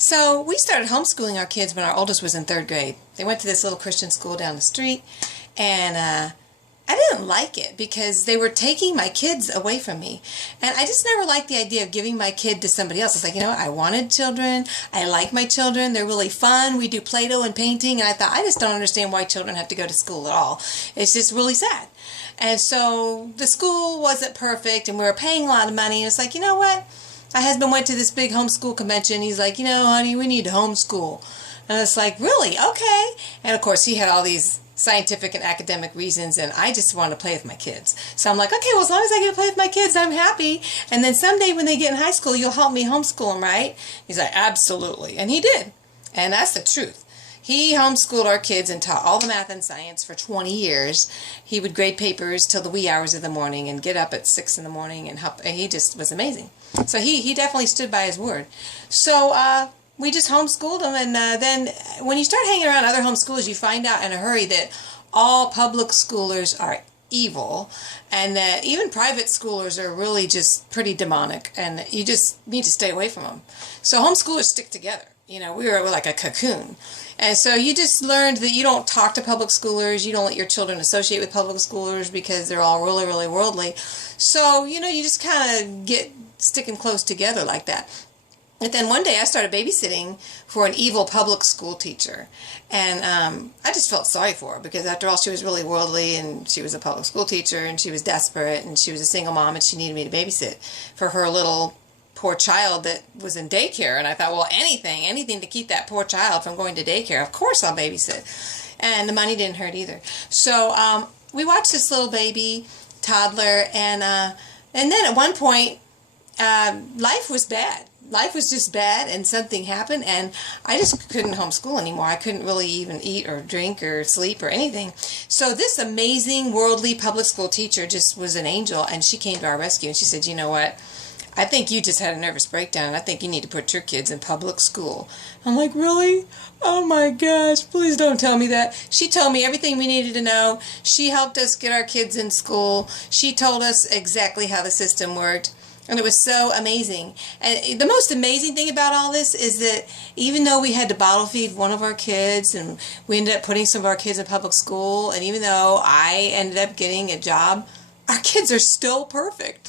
So we started homeschooling our kids when our oldest was in third grade. They went to this little Christian school down the street, and I didn't like it because they were taking my kids away from me. And I just never liked the idea of giving my kid to somebody else. It's like, I wanted children. I like my children. They're really fun. We do Play-Doh and painting. And I thought, I just don't understand why children have to go to school at all. It's just really sad. And so the school wasn't perfect, and we were paying a lot of money. And it's like, you know what? My husband went to this big homeschool convention. He's like, honey, we need to homeschool. And it's like, really? Okay. And of course, he had all these scientific and academic reasons, and I just want to play with my kids. So I'm like, okay, well, as long as I get to play with my kids, I'm happy. And then someday when they get in high school, you'll help me homeschool them, right? He's like, absolutely. And he did. And that's the truth. He homeschooled our kids and taught all the math and science for 20 years. He would grade papers till the wee hours of the morning and get up at 6 in the morning and help. And he just was amazing. So he definitely stood by his word. So we just homeschooled them. And then when you start hanging around other homeschoolers, you find out in a hurry that all public schoolers are evil, and that even private schoolers are really just pretty demonic, and you just need to stay away from them. So homeschoolers stick together. We were like a cocoon. And so you just learned that you don't talk to public schoolers, you don't let your children associate with public schoolers because they're all really, really worldly. So, you just kind of get sticking close together like that. And then one day I started babysitting for an evil public school teacher. And I just felt sorry for her because after all, she was really worldly, and she was a public school teacher, and she was desperate, and she was a single mom, and she needed me to babysit for her little poor child that was in daycare. And I thought, well, anything to keep that poor child from going to daycare, of course I'll babysit. And the money didn't hurt either. So we watched this little baby toddler, and then at one point life was bad. Life was just bad, and something happened, and I just couldn't homeschool anymore. I couldn't really even eat or drink or sleep or anything. So this amazing worldly public school teacher just was an angel, and she came to our rescue, and she said, you know what? I think you just had a nervous breakdown, and I think you need to put your kids in public school. I'm like, really? Oh my gosh, please don't tell me that. She told me everything we needed to know. She helped us get our kids in school. She told us exactly how the system worked. And it was so amazing. And the most amazing thing about all this is that even though we had to bottle feed one of our kids, and we ended up putting some of our kids in public school, and even though I ended up getting a job, our kids are still perfect.